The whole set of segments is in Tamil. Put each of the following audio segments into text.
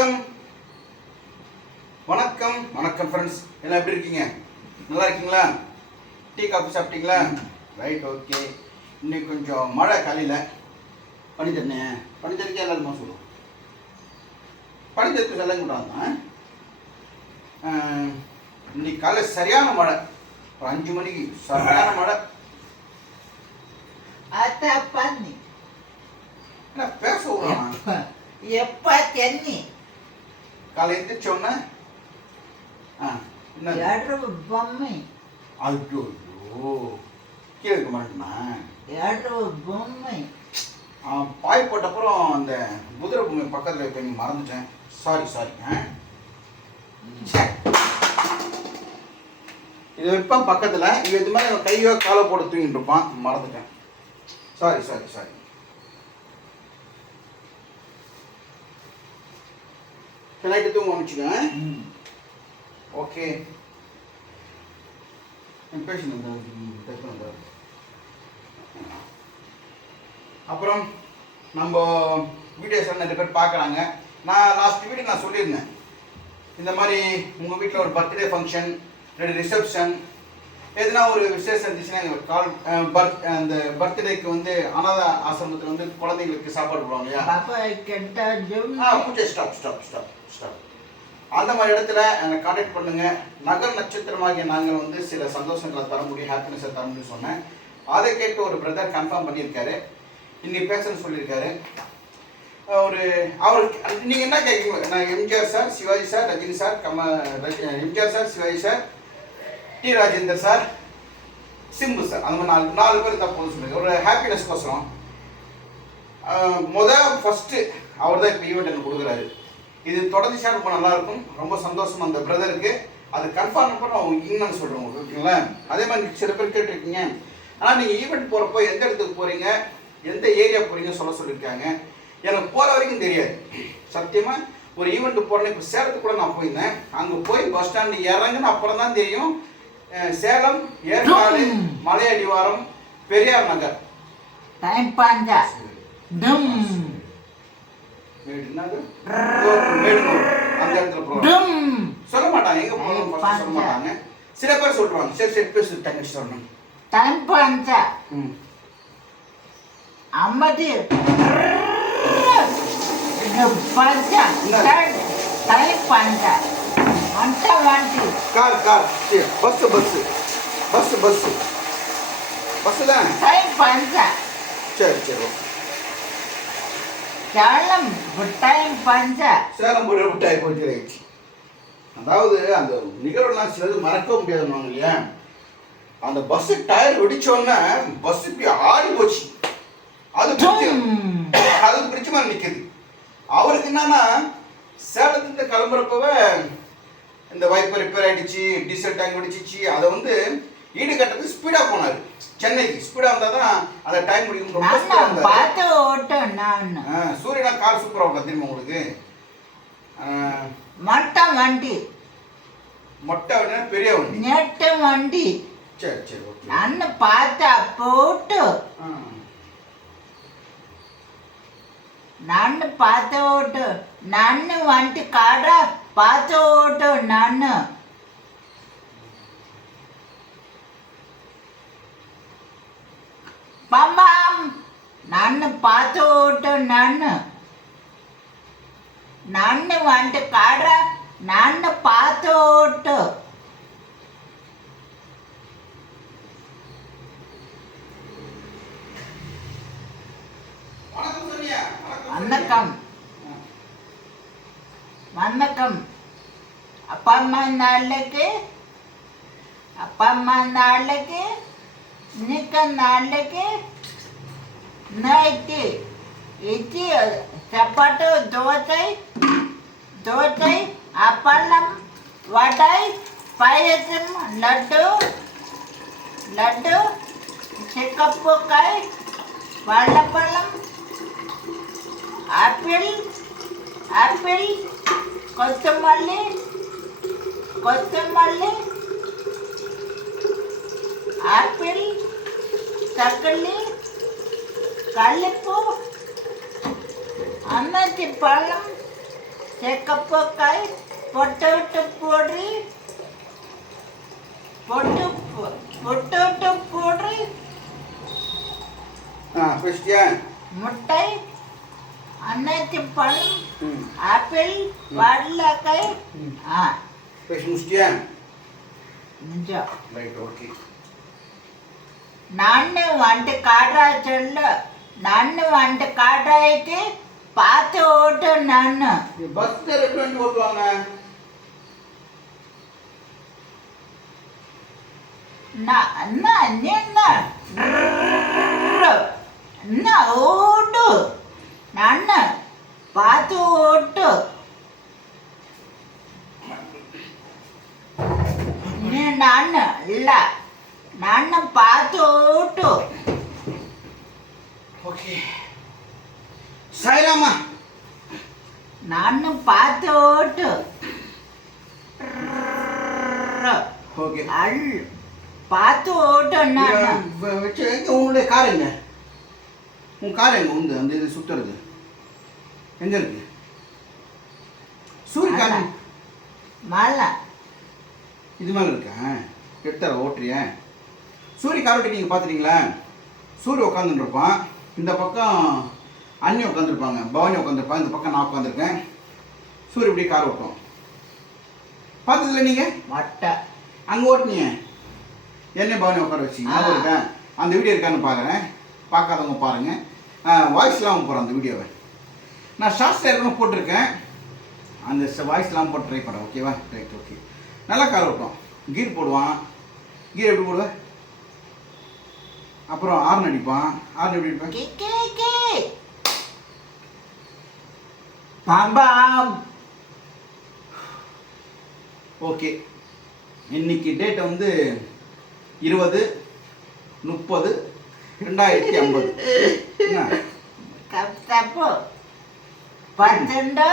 வணக்கம். வணக்கம். வணக்கம் ஃப்ரெண்ட்ஸ் எல்லாம் எப்படி இருக்கீங்க? நல்லா இருக்கீங்களா? டீ காஃபி சாப்பிட்டீங்களா? ரைட் ஓகே இன்னைக்கு கொஞ்சம் மழை காலையில். பனி தண்ணே பனி தண்ணிக்கு எல்லாருமா சொல்லுவோம். பனி தண்ணி எல்லாம் கூடாது இன்னைக்கு காலை சரியான மழை. ஒரு அஞ்சு மணிக்கு சரியான மழை. என்ன பேச விடுறான் எப்ப தென்னி. காலை எந்திரிச்ச உடனே ஆ பொம்மை. ஐயோ ஐயோ கீழே இருக்க மாட்டேனா எடு பொம்மை பாய் போட்ட அப்புறம் அந்த குதிரை பொம்மை பக்கத்தில் இருக்க நீ மறந்துட்டேன். சாரி சாரி ஆ. ச்சே. இது வைப்பான் பக்கத்தில் இது மாதிரி அவன் கையோ காலோ போட்டு தூங்கிட்டு இருப்பான். மறந்துட்டேன். சாரி சாரி சாரி நைட்டு தூங்க வச்சுக்கேன் ஓகே அப்புறம் நம்ம வீடியோஸ் நிறைய பேர் பார்க்குறாங்க. நான் லாஸ்ட் வீடியோ நான் சொல்லியிருந்தேன். இந்த மாதிரி உங்கள் வீட்டில் ஒரு பர்த்டே ஃபங்க்ஷன் ரெண்டு ரிசப்ஷன் எதுனா ஒரு விசேஷம் இருந்துச்சுன்னா எங்களுக்கு கால் பர்த் அந்த பர்த்டேக்கு வந்து அனாத ஆசிரமத்தில் வந்து குழந்தைங்களுக்கு சாப்பாடு போடுவாங்க இல்லையா? பூஜை ஸ்டாப் ஸ்டாப் ஸ்டாப் ஸ்டாப். அந்த மாதிரி இடத்துல என்னை காண்டாக்ட் பண்ணுங்க. நகர் நட்சத்திரமாகிய நாங்கள் வந்து சில சந்தோஷங்களை தர முடியும் ஹாப்பினஸை தர முடியும் சொன்னேன். அதை கேட்டு ஒரு பிரதர் கன்ஃபார்ம் பண்ணியிருக்காரு. இன்னைக்கு பேசுன்னு சொல்லியிருக்காரு. ஒரு அவருக்கு நீங்கள் என்ன கேட்குங்க நான் MGR sir Sivaji sir Rajini sir கம MGR sir Sivaji sir T Rajendar sir Simbu sir அந்த மாதிரி நாலு நாலு பேர் தான் போதும் சொல்லுங்க ஒரு ஹாப்பினஸ் கோசரம். ஆஹ் முத ஃபஸ்ட்டு அவர் தான் இப்போ ஈவெண்ட் எனக்கு கொடுக்குறாரு. இது தொடர்ச்சியாக ரொம்ப நல்லாயிருக்கும். ரொம்ப சந்தோஷம் அந்த பிரதருக்கு அது கன்ஃபார்ம் பண்ண அவங்க இன்னும் சொல்கிறோம் உங்களுக்கு ஓகேங்களா? அதே மாதிரி சில பேர் கேட்டிருக்கீங்க. ஆனால் நீங்கள் ஈவெண்ட் போகிறப்போ எந்த இடத்துக்கு போகிறீங்க எந்த ஏரியா போகிறீங்க சொல்ல சொல்லியிருக்காங்க. எனக்கு போகிற வரைக்கும் தெரியாது. சத்தியமாக ஒரு ஈவெண்ட் போகிறேன்னு இப்போ சேலத்துக்கு கூட நான் போயிருந்தேன். அங்கே போய் பஸ் ஸ்டாண்டு இறங்குன்னு அப்புறம் தான் தெரியும். சேலம் ஏற்காடு மலையடிவாரம் பெரியார் நகர். டைம். பாஞ்சா டம். டம் சொல்ல மாட்டாங்க சொல்ல மாட்டாங்க சில பேர் சொல்றாங்க. சரி சரி பேசு டைம் டைம் பாஞ்சா அம்மாடி பாஞ்சா time பாஞ்சா car car bus bus bus bus bus தான் சரி சரி சேலம் மிட்டாய் பஞ்ச சேலம் போய் மிட்டாய் போயிட்டு அதாவது அந்த நிகழ்வுலாம் சிலது மறக்க முடியாதுன்னு இல்லையா அந்த பஸ் டயர் வெடிச்சோடனே பஸ் இப்படி ஆடி போச்சு அது அது பிடிச்ச மாதிரி நிற்குது அவருக்கு என்னன்னா சேலத்துக்கு கிளம்புறப்பவே இந்த வைப்பு ரிப்பேர் ஆகிடுச்சு டீசல் டேங்க் வெடிச்சிச்சு அதை வந்து ஈடு கட்டுறது ஸ்பீடாக போனார். சென்னைக்கு ஸ்பீடாக இருந்தால் தான் அதை டைம் முடியும். ரொம்ப ஸ்பீடாக இருந்தார். சூரியனா கார் சூப்பராக பார்த்துருமா உங்களுக்கு? மொட்டை வண்டி. மொட்டை வண்டி பெரிய வண்டி. நெட்டை வண்டி. சரி சரி ஓகே. நான் பார்த்தா போட்டு. நான் பார்த்த ஓட்டு. நான் வந்துட்டு காடா. પાચોટ નાન பம்பாம் நன்னு பாத்தோட்டு நன்னு நன்னு வந்துட்டு காடுற நன்னு பாத்தோட்டு வணக்கம். నమ్మకం అప్పమ్మ నాళ్ళకి అప్పమ్మ నాళ్ళకి నిక్క నాళ్ళకి నైతి ఇచ్చి చప్పటు దోసై దోసై అప్పన్నం వడై పాయసం లడ్డు లడ్డు చిక్కప్పుకాయ వాళ్ళ పళ్ళం ఆపిల్ ஆப்பிள் கொத்தமல்லி கொத்தமல்லி ஆப்பிள் தக்காளி கல்லுப்பு அன்னாச்சி பழம் செக்கப்பக்காய் பொட்டை விட்டு போடுறி பொட்டு பொட்டை விட்டு போடுறி முட்டை அன்னாச்சி பழம் ஆப்பிள் வாழைக்காய் ம். ஆ பேசி முடிச்சிட்டியா கொஞ்சம் ரைட் ஓகே நான்னு వంట కాడ్రా చెల్లు నన్ను వంట కాడ్రా అయితే పాత ఓటు నన్ను பஸ் ரெண்டு வண்டி ஓட்டுவாங்க నా అన్న నిన్న అన్న ரோட்டு ஓகே அல் பார்த்து ஓட்டோன்னா உங்களுடைய கார் எங்க? உன் கார் எங்கே? உண்டு அந்த இது சுற்றுறது எங்க இருக்கு? சூரியகாந்தி மலை இது மேலே இருக்கா? எடுத்தார ஓட்டுறிய. சூரிய காரோட்டி நீங்கள் பார்த்துட்டீங்களா சூரிய உட்காந்துருப்பான் இந்த பக்கம் அண்ணி உட்காந்துருப்பாங்க பவானி உட்காந்துருப்பான் இந்த பக்கம் நான் உட்காந்துருக்கேன் சூரிய இப்படி கார் ஓட்டும் பார்த்ததில்ல நீங்கள் மட்டை. அங்கே ஓட்டுனீங்க என்ன பவனி உட்கார வச்சு ஞாபகம் இருக்கா? அந்த வீடியோ இருக்கான்னு பார்க்குறேன் பார்க்காதவங்க பாருங்கள் வாய்ஸ்லாம் போகிறேன் அந்த வீடியோவை. நான் ஷார்ட்ஸ் ஏற்கனவே போட்டிருக்கேன். அந்த வாய்ஸ்லாம் போட்டு ட்ரை பண்ணேன் ஓகேவா ரைட் ஓகே நல்லா கார் ஓட்டும் கீர் போடுவான். கீர் எப்படி போடுவேன் அப்புறம் ஆர்ன் அடிப்பான். ஆர்ன் எப்படி அடிப்பேன் பாம்பாம். ஓகே. இன்னைக்கு டேட் வந்து இருபது முப்பது ரெண்டாயிரத்தி ஐம்பது. தப்பு. பன்னெண்டு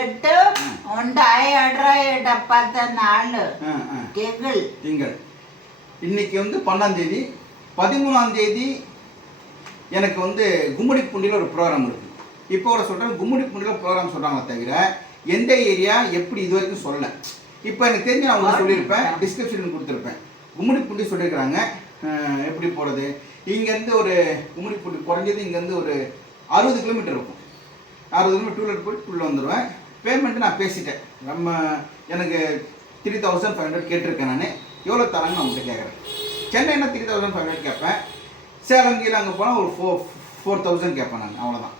எட்டு ஒன்றாயிரட்ட பத்து நாலு திங்கள். திங்கள். இன்னைக்கு வந்து பன்னெண்டாம் தேதி. பதிமூணாம் தேதி எனக்கு வந்து கும்மிடிப்பூண்டியில் ஒரு ப்ரோக்ராம் இருக்குது இப்போ கூட சொல்கிறேன் கும்மிடிப்பூண்டியில் ப்ரோக்ராம் சொல்கிறாங்களே தவிர எந்த ஏரியா எப்படி இது வரைக்கும் சொல்லலை. இப்போ எனக்கு தெரிஞ்சு நான் உங்களுக்கு சொல்லியிருப்பேன் டிஸ்கிரிப்ஷன் கொடுத்துருப்பேன். கும்மிடிப்பூண்டி சொல்லியிருக்கிறாங்க. அஹ், எப்படி போகிறது இங்கேருந்து ஒரு கும்மிடிப்பூண்டி குறைஞ்சது இங்கேருந்து ஒரு அறுபது கிலோமீட்டர் இருக்கும். அறுபது கிலோமீட்டர் டூ வீலர் போயிட்டு உள்ளே வந்துடுவேன் பேமெண்ட்டு நான் பேசிட்டேன். நம்ம எனக்கு த்ரீ தௌசண்ட் ஃபைவ் ஹண்ட்ரட் கேட்டிருக்கேன் நான். எவ்வளோ தராங்கன்னு நான் உங்கள்கிட்ட கேட்குறேன். சென்னைனா த்ரீ தௌசண்ட் ஃபைவ் ஹண்ட்ரட் கேட்பேன். சேலம் கீழே அங்கே போனால் ஒரு ஃபோர் ஃபோர் தௌசண்ட் கேட்பேன் நான். அவ்வளோதான்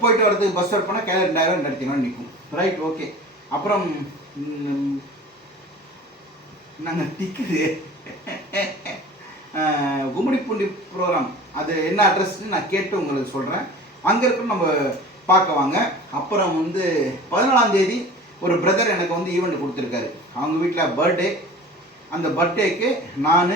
போயிட்டு வரதுக்கு பஸ் ஸ்டார்ட் பண்ணால் கையில் ரெண்டாயிரம் ரெண்டாயிரத்தி நிற்கும் ரைட் ஓகே அப்புறம் நாங்கள் திக்குது அஹ் கும்மிடிப்பூண்டி ப்ரோக்ராம் அது என்ன அட்ரஸ்ன்னு நான் கேட்டு உங்களுக்கு சொல்கிறேன் அங்கே இருக்கிற நம்ம பார்க்க வாங்க. அப்புறம் வந்து பதினாலாம் தேதி ஒரு பிரதர் எனக்கு வந்து ஈவெண்ட் கொடுத்துருக்காரு. அவங்க வீட்டில் பர்த்டே அந்த பர்த்டேக்கு நான்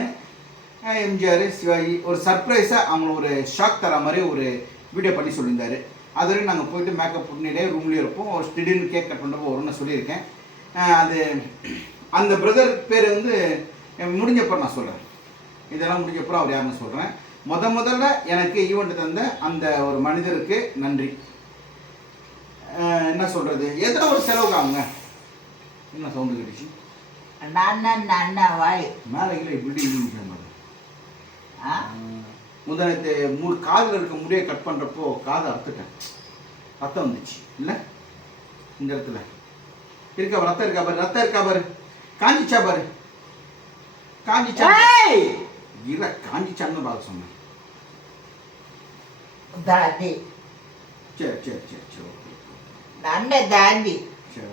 எம்ஜிஆர் சிவாஜி ஒரு சர்ப்ரைஸாக அவங்கள ஒரு ஷாக் தர மாதிரி ஒரு வீடியோ பண்ணி சொல்லியிருந்தாரு. அது வரைக்கும் நாங்கள் போயிட்டு மேக்கப் பண்ணிட்டே ரூம்லேயே இருப்போம். ஒரு திடீர்னு கேக் கட் பண்ணுறப்போ வரும்னு சொல்லியிருக்கேன். அது அந்த பிரதர் பேர் வந்து முடிஞ்சப்பறம் நான் சொல்கிறேன் இதெல்லாம் முடிஞ்சப்பறம் அவர் யாருன்னு சொல்கிறேன் முத முதல்ல எனக்கு ஈவெண்ட் தந்த அந்த ஒரு மனிதருக்கு நன்றி. என்ன சொல்கிறது எத்தனை ஒரு செலவுக்கு அவங்க என்ன சவுண்டு கட்டிச்சு? அண்ணா அண்ணா அண்ணா வாய். மேலே கீழே இப்படி ஆ. முந்தினத்தை மூணு காதில் இருக்க முடியை கட் பண்ணுறப்போ காதை அறுத்துட்டேன். ரத்தம் வந்துச்சு. இல்லை? இந்த இடத்துல. இருக்கா ரத்தம் இருக்கா பாரு ரத்தம் இருக்கா பாரு. காஞ்சிச்சா பாரு. காஞ்சிச்சா? இர காஞ்சிச்சான்னு பார்த்து சொன்னேன். தாண்டி. சரி சரி சரி சரி ஓகே நல்ல தாண்டி. சரி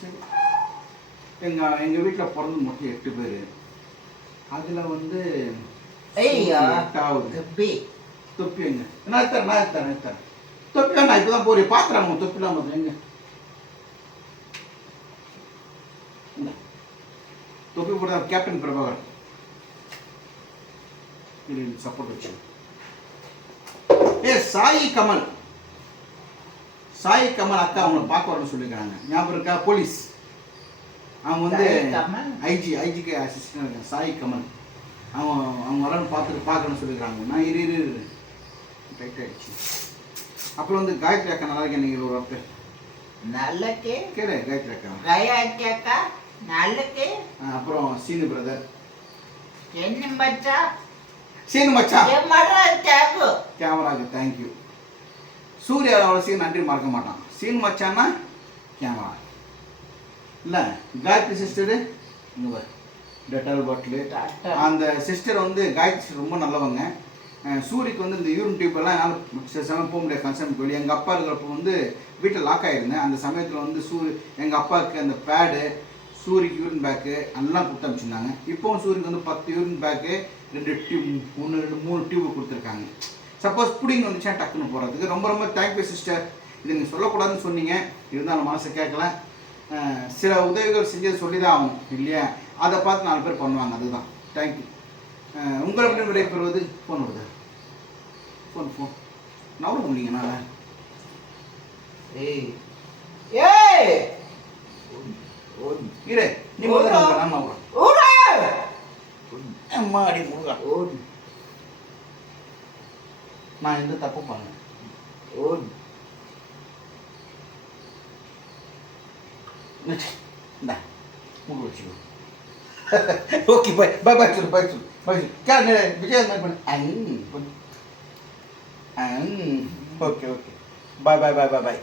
சரி. எங்கள் எங்கள் வீட்டில் பிறந்து மொத்தம் எட்டு பேர். அதில் வந்து எட்டாவது. துப்பி. தொப்பி எங்க? நான் எடுத்தேன் நான் நான் எடுத்தேன் தொப்பி நான் இப்போ தான் போறேன் பார்க்குறாங்க தொப்பிலாம் பார்த்து எங்க. தொப்பி போட கேப்டன் பிரபாகர். சப்போர்ட் வச்சு ஏ சாயி கமல். சாயி கமல் அக்கா அவங்கள பார்க்க வரணும்னு சொல்லியிருக்காங்க ஞாபகம் இருக்கா? போலீஸ். அவங்க வந்து? ஐஜி ஐஜிக்கு அசிஸ்டன்ட் இருக்காங்க சாயி கமல். அவங்க அவங்க வரணும் பார்த்துட்டு பார்க்கணும்னு சொல்லியிருக்காங்க நான் இரு இரு இரு. டைட் ஆயிடுச்சு. அப்புறம் வந்து காயத்ரி அக்கா நல்லா இருக்கேன் நீங்கள் ஒரு வார்த்தை. நல்லக்கு கேளு காயத்ரி அக்கா. கயாச்சக்க நல்லக்கு ஆ, அப்புறம் சீனு பிரதர் என்ன பச்சா சீனு தேக்கு கேமராக்கு தேங்க்யூ. சூர்யா அவ்வளோ சீன் நன்றி மறக்க மாட்டான். சீன் மச்சான்னா கேமரா. இல்லை காயத்ரி சிஸ்டரு இங்கே டெட்டால் பாட்டிலு அந்த சிஸ்டர் வந்து காயத்ரி sister ரொம்ப நல்லவங்க. சூரிக்கு வந்து இந்த யூரின் டியூப் எல்லாம் என்னால் சில சமயம் போக முடியாது கன்சர்ன் போய் எங்கள் அப்பா இருக்கிறப்ப வந்து வீட்டில் லாக் ஆகிருந்தேன் அந்த சமயத்தில் வந்து சூ எங்கள் அப்பாவுக்கு அந்த பேடு சூரிக்கு யூரின் பேக்கு எல்லாம் கொடுத்து அனுப்பிச்சிருந்தாங்க. இப்போவும் சூரிக்கு வந்து பத்து யூரின் பேக்கு ரெண்டு டியூப் ஒன்று ரெண்டு மூணு டியூப் கொடுத்துருக்காங்க. சப்போஸ் புடிங்க வந்துச்சுன்னா டக்குன்னு போகிறதுக்கு ரொம்ப ரொம்ப தேங்க்யூ சிஸ்டர் இது நீங்கள் சொல்லக்கூடாதுன்னு சொன்னீங்க. இருந்தாலும் மனசு கேட்கல. சில உதவிகள் செஞ்சது சொல்லி தான் ஆகணும் இல்லையா? அதை பார்த்து நாலு பேர் பண்ணுவாங்க அதுதான். தேங்க்யூ உங்களை விட விடைபெறுவது? ஃபோன் வருது ஃபோன் ஃபோன் நவர முடியுங்கண்ணா ஏய். ஏய்! இரு நீ முதல்ல நான். ஊரா அம்மா அடி முருகா. நான் எந்த தப்பு பண்ணேன் ஓடு இந்தா முருகு வச்சுக்கோ ஓகே பை பை பை சொல்லு பை சொல்லு பை சொல்லு கேள் விஜய் மாதிரி பண்ணு அங் பண்ணு. அங் ஓகே ஓகே பாய் பாய் பாய் பாய் பாய்